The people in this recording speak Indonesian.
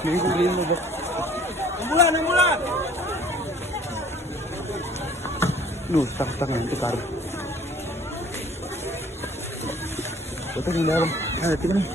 Minggu bos. 6 bulan. Duh, tangan tukar. Betul di dalam. Ada tiga nih.